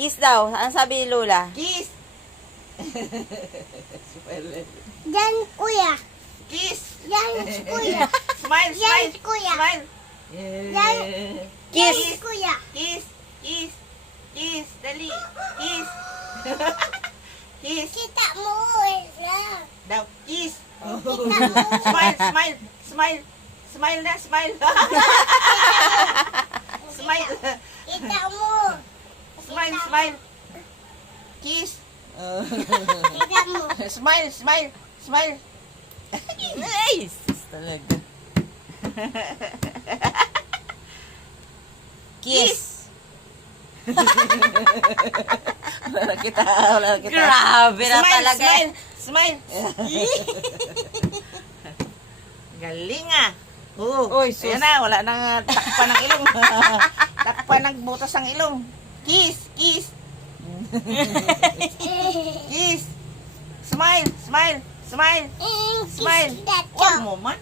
Kiss daw. Ano sabi ni Lola? Kiss. Yan, kuya. Kiss. Yan, kuya. Smile, Yan, smile. kuya. Smile. Yan. Kiss. Yan, kuya. Kiss. Kiss. Kiss. Dali. Kiss. Kiss. Kita mo, lang. Daw. Kiss. Kita mo. Smile, smile. Smile. Smile na, smile. Smile. Kita mo. Smile, smile. Kiss. Kita mo. Smile, smile. Smile. Ay, sis talaga. Kiss. Wala kita, wala kita. Grabe na Smile, talaga. smile, smile. Galing ah. Uy, sus. Ayan na, wala nang takpan ng ilong. Takpan ng butas ng ilong. Kiss, kiss. Kiss. Smile, smile, smile. Smile. That Huwag mo man.